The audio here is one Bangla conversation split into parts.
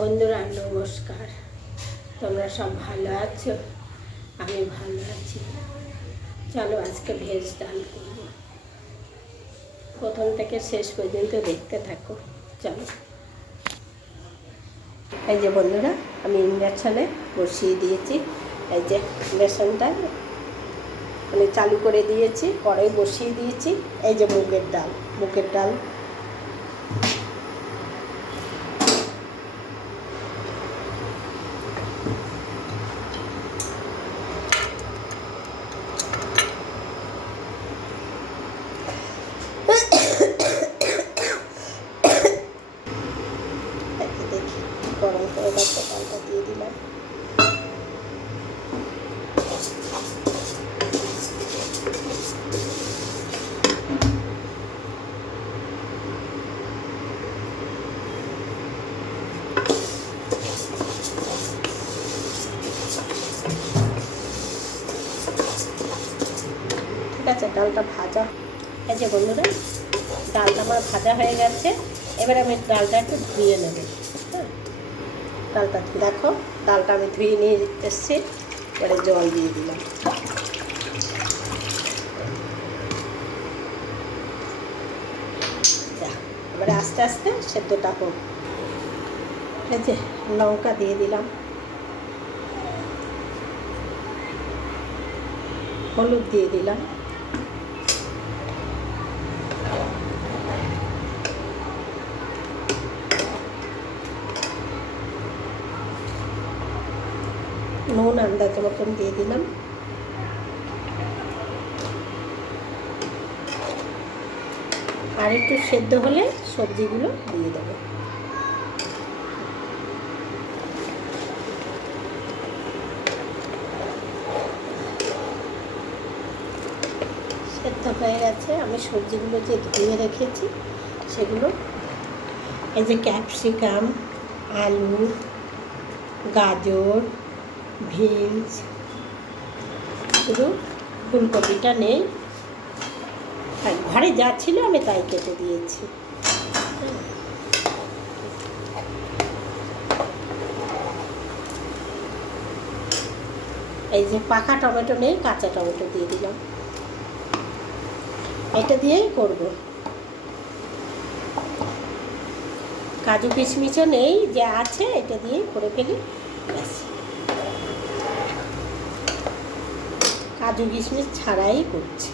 বন্ধুরা নমস্কার। তোমরা সব ভালো আছো? আমি ভালো আছি। চলো আজকে ভেজ ডাল করব। প্রথম থেকে শেষ পর্যন্ত দেখতে থাকো। চলো। এই যে বন্ধুরা, আমি ইন্ডাকশানে বসিয়ে দিয়েছি। এই যে বেসনটা আমি চালু করে দিয়েছি, কড়াই বসিয়ে দিয়েছি। এই যে মুগের ডাল দেখি গরম হয়ে গেছে, ডালটা দিয়ে দিলাম। ঠিক আছে, ডালটা ভাজা। এই যে বন্ধুরা, ডালটা আমার ভাজা হয়ে গেছে। এবার আমি ডালটা একটু ধুয়ে নেব। হ্যাঁ, ডালটা দেখো, ডালটা আমি ধুয়ে নিয়ে এসেছি। এবারে জল দিয়ে দিলাম। এবারে আস্তে আস্তে সেদ্ধটা হোক। এই যে লঙ্কা দিয়ে দিলাম, হলুদ দিয়ে দিলাম, নুন আন্দাজ মতন দিয়ে দিলাম। আর একটু সেদ্ধ হলে সবজিগুলো দিয়ে দেবো। সেদ্ধ হয়ে গেছে। আমি সবজিগুলো যে ধুয়ে রেখেছি সেগুলো, এই যে ক্যাপসিকাম, আলু, গাজর, বিনস, শুধু ফুলকপিটা নেই। আর ঘরে যা ছিল আমি তাই কেটে দিয়েছি। এই যে পাকা টমেটো নেই, কাঁচা টমেটো দিয়ে দিলাম। এটা দিয়েই করব। কাজু কিশমিশও নেই, যা আছে এটা দিয়েই করে ফেলি। ব্যাস, কাজু কিশমিশ ছাড়াই করছি।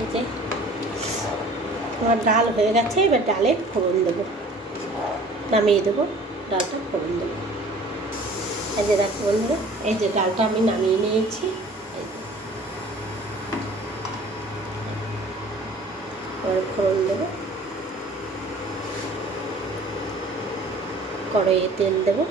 এই যে আমার ডাল হয়ে গেছে। এবার ডালের ফোড়ন দেবো, নামিয়ে দেবো। ডালটা ফোড়ন দেবো। এই যে দেখো বন্ধুরা, এই যে ডালটা আমি নামিয়ে নিয়েছি। এবার ফোড়ন দেবো, কড়াইয়ে তেল দেবো।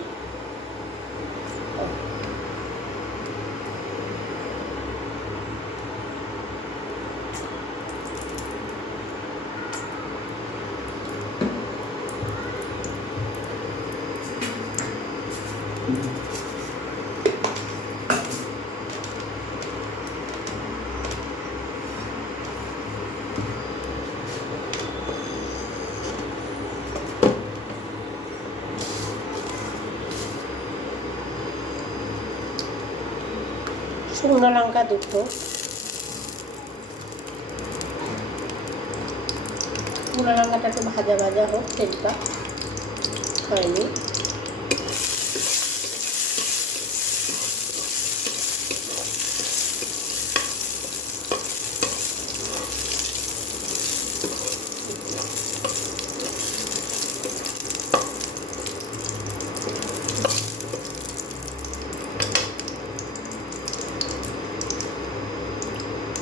শুকনো লঙ্কা দুটো, শুকনো লঙ্কাটা একটু ভাজা ভাজা হোক, তেলটা হয়নি।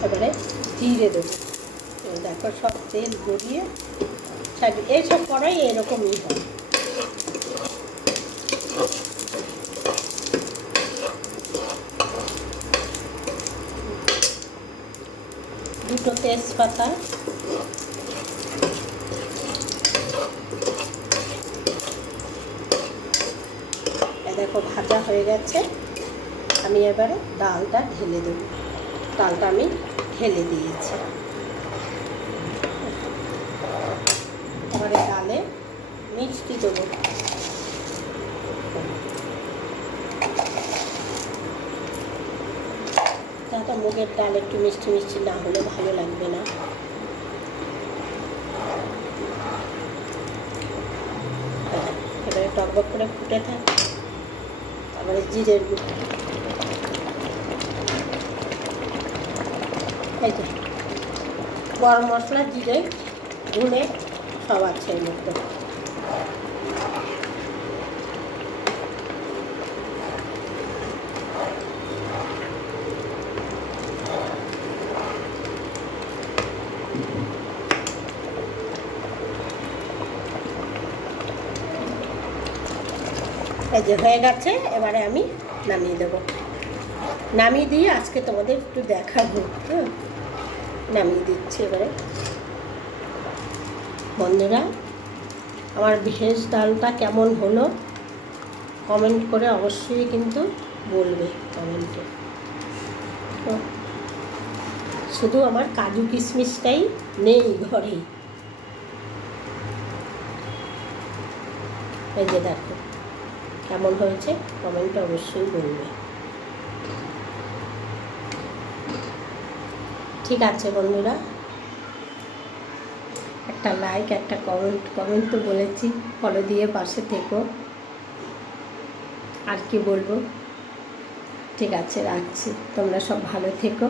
এবারে জিরে দেবো। দেখো সব তেল গড়িয়ে এইসব করাই এরকমই হয়। দুটো তেজপাতা, দেখো ভাজা হয়ে গেছে। আমি এবারে ডালটা ঢেলে দেব। ডালটা আমি ঢেলে দিয়েছি। এবারে ডালে মিষ্টি দেবো। তাতে মুগের ডাল একটু মিষ্টি মিষ্টি না হলে ভালো লাগবে না। এবারে টকবক করে ফুটে থাক। তারপরে জিরের গুঁড়ো, এই যে গরম মশলা, জিরে, ধনে সব আছে এর মধ্যে। এই যে হয়ে গেছে, এবারে আমি নামিয়ে দেবো। নামিয়ে দিয়ে আজকে তোমাদের একটু দেখাবো। হ্যাঁ, নামিয়ে দিচ্ছি এবারে। বন্ধুরা, আমার ভেজ ডালটা কেমন হলো কমেন্ট করে অবশ্যই কিন্তু বলবে কমেন্টে। তো শুধু আমার কাজু কিশমিশটাই নেই ঘরে। এই যে দেখো কেমন হয়েছে কমেন্টে অবশ্যই বলবে। ঠিক আছে বন্ধুরা, একটা লাইক, একটা কমেন্ট তো বলেছি, ফলো দিয়ে পাশে থেকো। আর কি বলবো, ঠিক আছে রাখছি। তোমরা সব ভালো থেকো,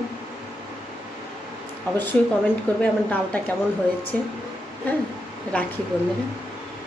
অবশ্যই কমেন্ট করবে আমার ডালটা কেমন হয়েছে। হ্যাঁ, রাখি বন্ধুরা।